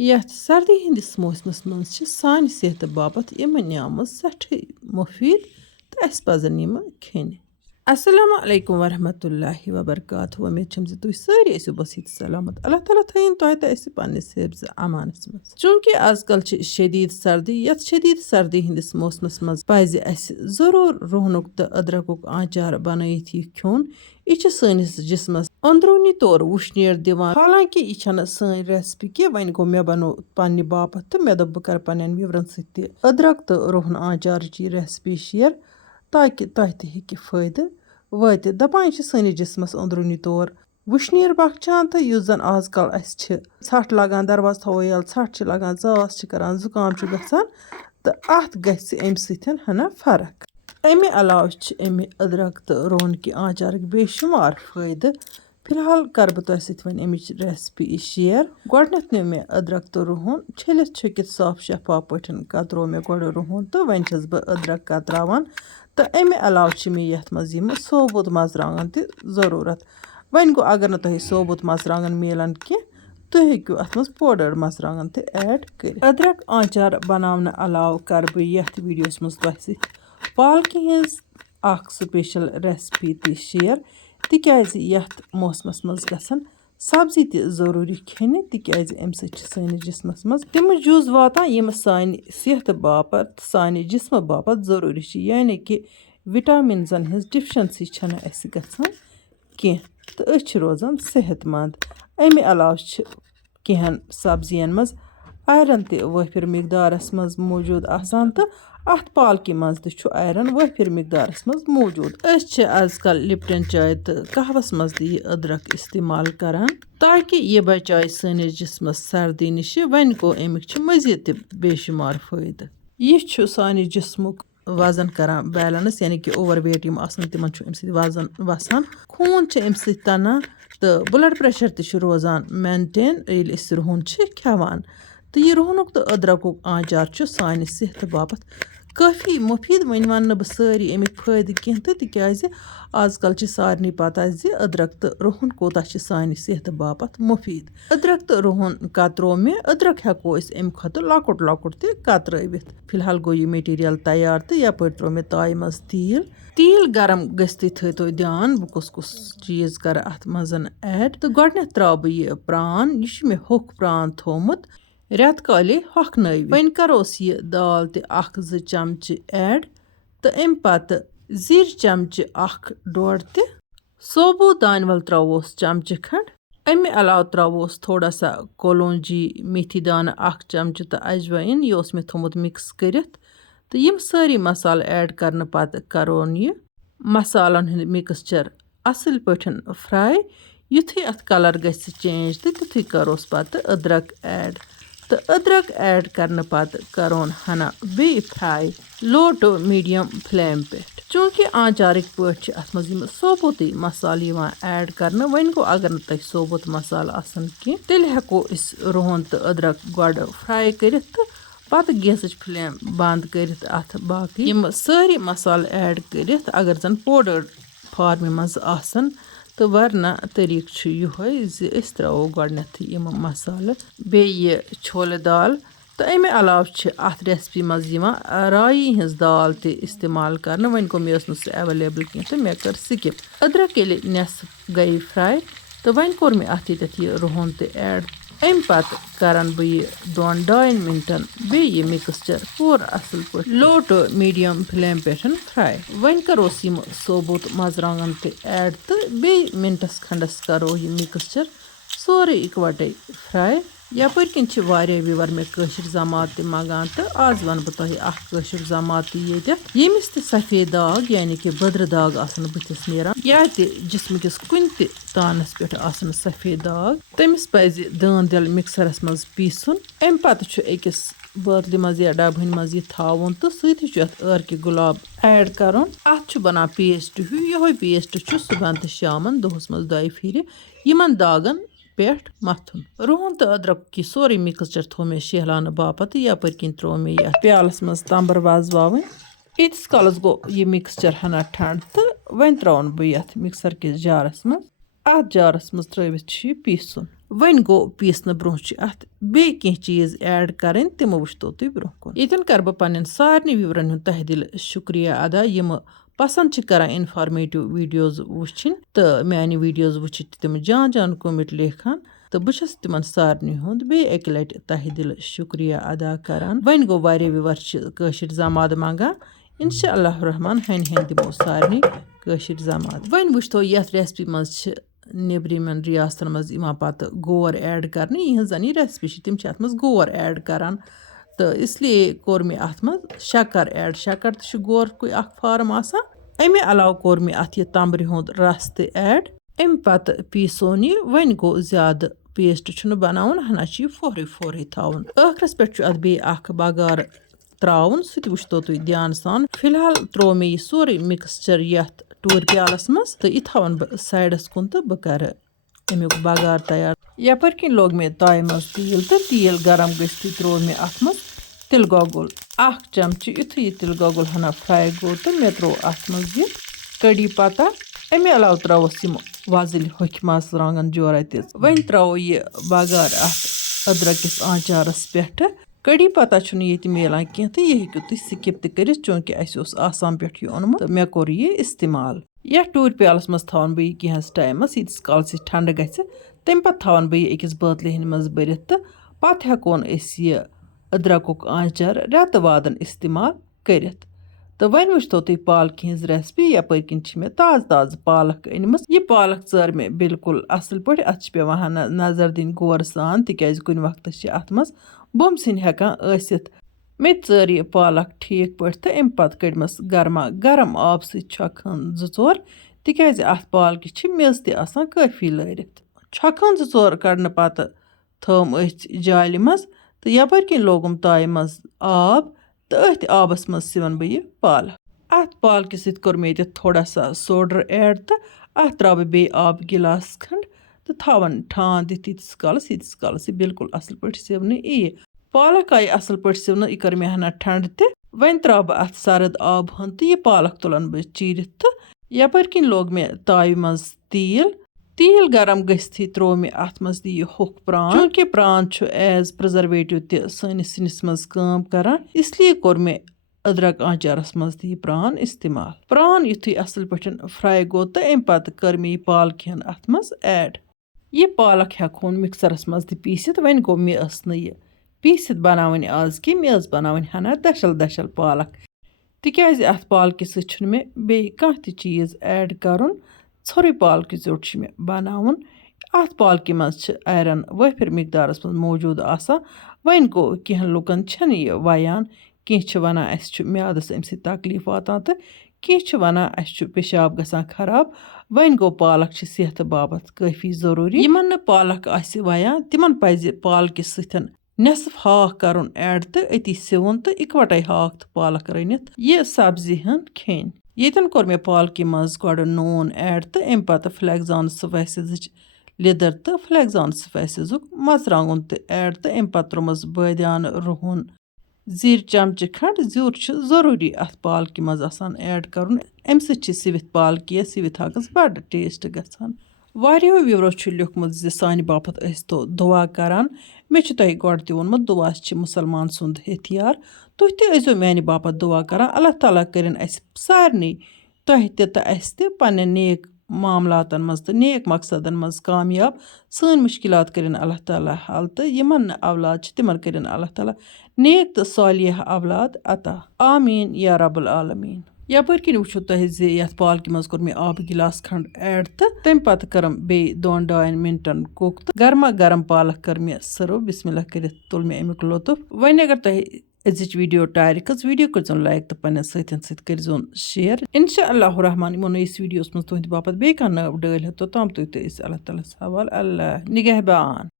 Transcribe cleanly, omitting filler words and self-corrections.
यथ सर्दी हंदिस मौसमस मज सान सेहत बापत यम न्यामत सठ मुफीद तो अस पजन यम खेन। अस्सलामु अलैकुम वरहमतुल्लाहि वबरकातुहू। उम्मीद छम ज तुम सारी ऐसो बसीत सलामत। अल्लाह ताला थयन तोह तो ऐसे पन्निस हिफ्ज़ अमानस मज। चूंकि आजकल शदीद सर्दी यथ शदीद सर्दी हंदिस मौसमस मज पज अस जरूर रोहनुक तो अदरकुक आचार बनयित यह खेन। यह सनिस जिस्मस अंदरूनी तौर वुशनेर दिवान। हालांकि यह छन सन रेसिपी कि वन गो मे बनो पन्ने बापत तो मे दोप बह कर पन्नन व्यूवरन सत्य अदरक तो रोहन आचार रेसिपी शेयर ताकि तह तह हेकि फायदे वात। दपान सनिस जिस्मस अंदरूनी तौर वुशनेर बख्चान तो युस जन आजकल अस छठ लगान दरवाज थवो यल छठ लगान चास करान जुकाम गसान तो अत गछ अमि सतन हना फर्क। अमे अलाव अमि अदरक तो रोहन कि आचार बेशुमार फायदे। फिलहाल कर बह तुह वन अमिच रेसिपी शेयर। गोडनथ नो मे अदरक तो रोहन छलित छुकित साफ शफाफ पठन कतरो मे गोड़ रोहन तो वन छस बह अदरक कतरावान तो अमे अलाव मे यथ मज यम सोबुत मर्चांगन त जरूरत। वन गो अगर न तुह सोबुत मर्चांगन मिलन कि तुह हेक्यू अत मज पाउडर मर्चांगन त ऐड कर। अदरक आचार बनावन अलाव कर बह यथ वीडियोस मज तुह सत पालकि हज अख स्पेशल रेसिपी त शेयर तिकाज यथ मौसमस मज गसन सब्जी त जरूरी खेन तिकाज अमि सत सानिस जिस्मस मज तिम जुज वातान यम सान सेहत बापत सान जिस्म बापत जरूरी यानी कि विटामिनजन हज डिफिशंसी छन अस गसान कह तो अस रोजान सेहतमंद। अमे अलाव कहन सब्जियन मज आयरन त वफिर मिकदारस मज मौजूद आसान तो अत पालकि मज त आयरन वफिर मिकदारस मज मौजूद। अस आजकल लिप्टन चाय तो कहवस मज त यह अदरक इस्तेमाल करान ताकि यह बचाए सनिस जिस्मस सर्दी निश। वन गो अमिक मजीद त बेशुमार फायदे। यह सानिस जिस्मुक वजन करान बैलेंस यानी कि ओवर वेट यम आसन तिमन अमि सत वजन वसान खून अमि सत तना तो ब्लड प्रेशर त रोजान मेंटेन ये रोहन खेवान। तो यह रोहनुक तो अदरकुक आचार सान सेहत बापत काफ़ी मुफीद। वन वन बह सारी अमिक फायदे कह तो तिकाज आजकल सारे पता अदरक तो रोहन कोता सान सेहत बापत मुफीद। अदरक तो रोहन कतरो मे अदरक हेको अमि खुद लकुट लकुट त कतरवित। फिलहाल गो यह मटीरियल तैयार तो यप त्रो मे ताय मज तील गरम गस्त थो ध्यान बह कुस कुस चीज कर अत मज ऐड। तो गोडनथ त्राव बह यह प्रान यह मे होख प्रान थोमुत रेत काले होखनवि। वन करोस यह दाल त 1-2 चमच ऐड तो अमि पत जीर चमच 1-1.5 त सोबुत दानवल त्रावोस चमच खंड। अमे अलाव त्रावोस थोड़ा सा कोलोंजी मेथी दाना 1 चमच तो अजवाइन यह मे थोमुत मिक्स करित तो यम सारी मसाल ऐड करने पत करोन यह मसालन हंद मिक्सचर असल पठन फ्राई। युथी अत कलर गछ चेंज तो तिथि करोस पत अदरक ऐड तो अदरक ऐड करने पत करोन हना बे fry low to medium flame पे। चूंकि आचारिक पे अत मज सोबुत मसाल ऐड करने वन गो अगर न तुह सोबुत मसाल आसन कह तेल हेको इस रोहन तो अदरक गोड़ फ्राई कर पत गैस फ्लेम बंद कर अत बाकी यम सारी मसाल ऐड कर अगर जन पाउडर फार्म मज आसन तो वरना तरीक यह त्रो गोडनथ यम मसाल बे यह छोले दाल। तो अमे अलाव अत रेसिपी मज राई हज दाल त इस्तेमाल कर वन गो मे सह एवेलेबल कह तो मे कर स्किप। अदरक ये नेसफ गई फ्राई तो वन कोर मे अत यह रोहन त ऐड अमि पत करन बह यह 2-2.5 मिनटन बे यह मिक्सचर पूरा असल पे लो टू मीडियम फ्लेम पे फ्राई। वन करोस यम सोबुत मर्चांगन त ऐड तो बे मिनटस खंडस करो यह मिक्सचर सोरे इकवटे फ्राई। यपर किन व्यूवर मे कशिर जमात त मंगान तो आज वन बह तुह कशिर जमात यमिस त सफेद दाग यानी कि बद्र दाग आसन बुथिस नेरान या त जिस्म किस कुन त तानस पे आसन सफेद दाग तमिस पज दान दिल मिक्सरस मज पीसन। अमि पत अकिस बोतल मज या डबन मज यह थावन तो सत अर्क गुलाब ऐड कर अत बना पेस्ट हूँ यह पेस्ट सुबह तो शामन दोहस मज 2 फिर यमन दागन पे मथुन। रोहन तो अदरक की सोरे मिक्सचर थो मे शहलान बापत यपर किन त्रो मे यह प्यालस मज तंबर वजवावन। इतस कालस गो यह मिक्सचर हना ठंड तो वन त्रावन बह यथ मिक्सर किस जारस मज अत जारस मज त्रवित पीसन। वहीं गो पीसने ब्रोह अत बे चीज़ ऐड करें तमो वुचतो तुम ब्रोह कुन यन कर बह पन्न सारे व्यूवरन हूँ तह दिल शुक्रिया अदा यम पसंद करान इन्फॉर्मेटिव वीडियोज वुचन तो मानी वीडियोज वुचित तम जान जान कमेंट लेखान तो बस तिमन सारे हुंद बे एक लट तह दिल शुक्रिया अदा करान वन गो वारिया व्यूवर कशिर जमात मंगान इंशाअल्लाह रहमान हन हन दिमो सारे कशिर जमात वन वुचतो यथ रेसिपी मज नेबरिमन रियासतन मज इवान पत गोर ऐड करने यह जन यह रेसिपी तम अत मज गोर ऐड करान तो इसलिए कोर मे अत मज शक्कर ऐड शक्कर तो गोर कोई अख फार्म आसान अमे अलाव कोर मे अत यह तंबरि हुंद रस ते ऐड अम पत पीसोन यह वन गो ज्यादा पेस्ट छुन बनाउन हना छ फोहरे फोहरे थाउन आखरस पे अत बे अख बगार त्राउन सु वुचतो तुम ध्यान सान फिलहाल त्रो मे यह सोरे मिक्सचर यथ टूर प्यालस मज तो यह थावन बह साइडस कुन तो बह कर अमुक बगार तैयार यपर किन लोग मे ताय मज तेल तो तेल गरम गस्थि त्रो मे अत मज तिल गोगुल अख चमचि युथु यह तिल गोगुल हना फ्राई गो तो मे त्रो अत मज यह कड़ी पत्ता अमे अलाव त्रवस यम वजल होख मर्चांगन जोरा तिज वन त्रो यह बगार अत अदरकिस आचारस पे कड़ी पत्ता छुन ये मिलान कह तो यह हेकु तुम स्किप तो कर चूंकि आसाम पे ओनमुत तो मे कोर यह इस्तेमाल यह टूर प्यालस मज थावन बह कैंस टाइमस यीस कालस ठंड ग तम पे थावन बह अकिस बोतल हिंद मज भरित तो पत हेकोन यह अदरकुक आचार रेत वादन इस्तेमाल कर तो वन वुचतो तुम पालक हज रेसिपी यपर किन मे ताज़ ताज़ पालक अनम यह पालक चर मे बिल्कुल असल पे अत पेवान नजर दिन गौर सान तिक कुन वक्त अत मज बम सिन हेकान आसित मे चर यह पालक ठीक पे तो अम पत कड़मस गर्मा गर्म आब सखन 2-4 तिक अत पालक मेज त काफी लरित छकन 2-4 कड़न पत थम अथ जाल मज तो यपर किन लोगम ताय मज आब तो अथ आबस मज सिवन बह यह पालक अत पालक सत कोर मे थोड़ा सा सोडर ऐड तो अत त्रा बे आब गिलास खंड तो थावन ठान दित यीस कालस यह बिल्कुल असल पे सिवन यह पालक आई असल पे सिवन यह कर मे हना ठंड त वन त्रा बह अत सर्द आब हन तो यह पालक तुलन बह चीरित तो यपर किन लोग मे ताय मज तेल गरम गस्थि त्रो मे अत मज दी होख प्रान चूंकि प्रान एज प्रिजर्वेटिव त सनिस सिनिस मज काम करान इसलिए कोर मे अदरक आचारस मज दी प्रान इस्तेमाल प्रान युथु असल पे फ्राई गो तो अम पत कर मे यह पालक हन अत मज ऐड यह पालक हेकोन मिक्सरस मज त पीसित वन गो मे यह पीसित बनावन आज कि मे बनावन हना दशल दशल पालक तिकाज अत पालक सत मे बे कह चीज ऐड करुन ोर पालक जोट मे बनावन अत पालक मज आयरन वफिर मिकदारस मज मौजूद आसान वन गो कह लुकन यह वयान कह वन म्यादस अम तकलीफ वातान तो कह वन पेशाब गसान खराब वन गो पालक सेहत बाबत काफी जरूरी यमन पालक वयान तिमन पज पालक सत नेसफ हाक करुन ऐड तो अति सिवन तो इकवटे हाक तो पालक रनित यह सब्जी हन खेन यन कोर मे पालक मज गो नून ऐड तो अम पत फ्लैक्जान स्पाइसेज लिदर तो फ्लैक्जान स्पाइसेजुक मर्चांगन तो ऐड तो अम पत त्रोमस बादियान रुहन जीर चमच खंड जीर जरूरी अत पालक मज आसान ऐड करुन अम सिवित पालक या सिवित हाकस बड़ टेस्ट गसान वारियो व्यूवरो लिखमुत सानि बापत तो दुआ करान मे तह गोड त वोनमुत दुआ मुसलमान सुंद हथियार तुह ते अजो मानि बापत दुआ करान अल्लाह ताला करिन सारनी तह त पन्न नेक मामलातन मज तो नेक मकसदन मज कामयाब सन मुश्किलात करिन अल्लाह ताला हल तो यमन औलाद तिमन करिन अल्लाह ताला नेक तो सालिह औलाद अता आमीन या रब्बुल आलमीन यपर किन वुचो तह यथ पालक मज कोर मे आब गिलास खंड ऐड तो तम पत करम बे 2-2 मिनटन कुक तो गर्मा गर्म पालक कर मे सर्व बिस्मिल्लाह कर तुल मे अमुक लुत्फ वन अगर तह अजिच वीडियो टायर कस वीडियो कर लाइक तो पन्न सतन कर शेयर इंशाअल्लाह रहमान यमो नयस वीडियोस मज तुहद बापत बे कह नव डल तो तम तुह अल्लाह ताला हवाल अल्लाह निगहबान।